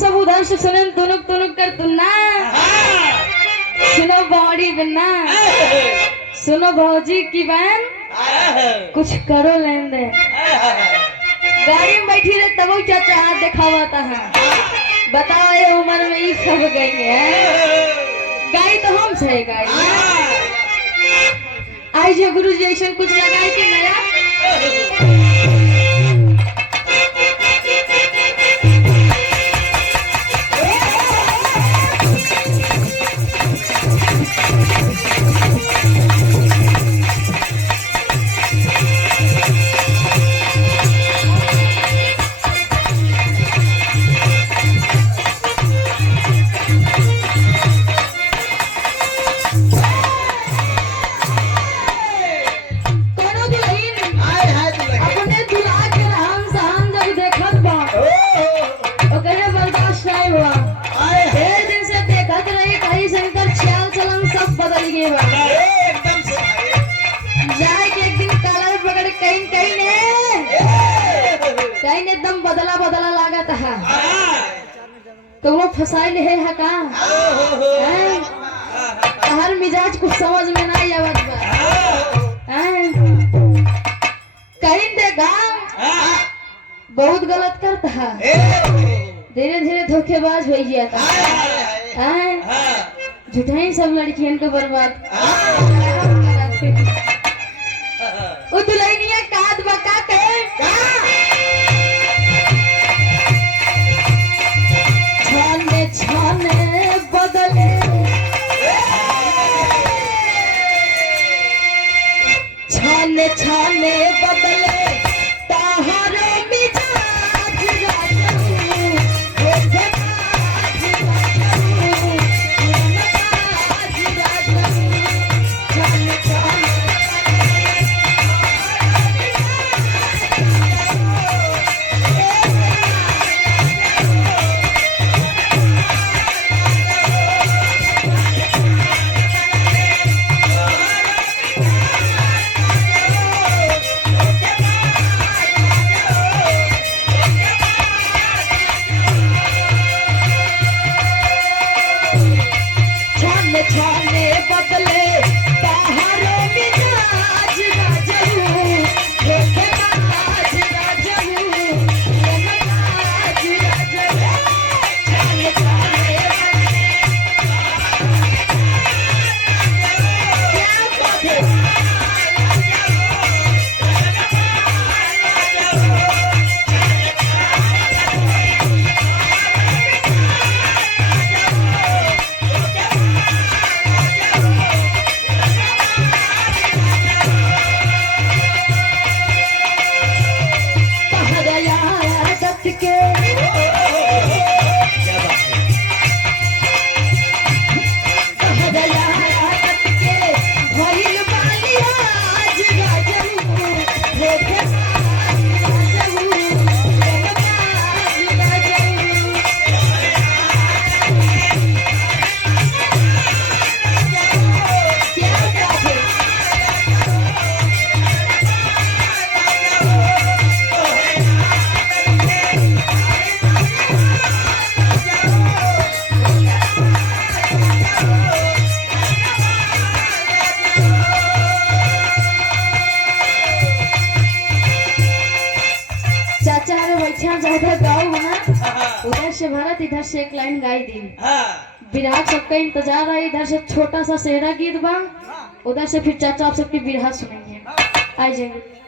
सब उधर से सुने तुनुक तुनुक कर तुन्ना सुनो बॉडी बिन्ना सुनो भौजी की बहन कुछ करो लेन देन गाड़ी में बैठी रहे तब चाचा हाथ दिखावाता है बताओ ये उम्र में ये सब गई है गाय तो हम से गाय आई जो गुरु जी ऐसा कुछ लगाए कि नया एकदम बदला बदला लागत है तो वो फसाइल है का हर मिजाज कुछ समझ में नहीं आवत कहीं देखा बहुत गलत करता है धीरे धीरे धोखेबाज हो गया था झूठाई सब लड़कियन को बर्बाद वो दुल्हनिया काद बका के छाने बदले छाने छाने बदले ताहरे मिजाज उधर से भारत इधर से एक लाइन गाई दी विराट सबका इंतजार है इधर से छोटा सा सेहरा गीत बा उधर से फिर चाचा आप सबकी बिरहा सुनेंगे आ जाएंगे।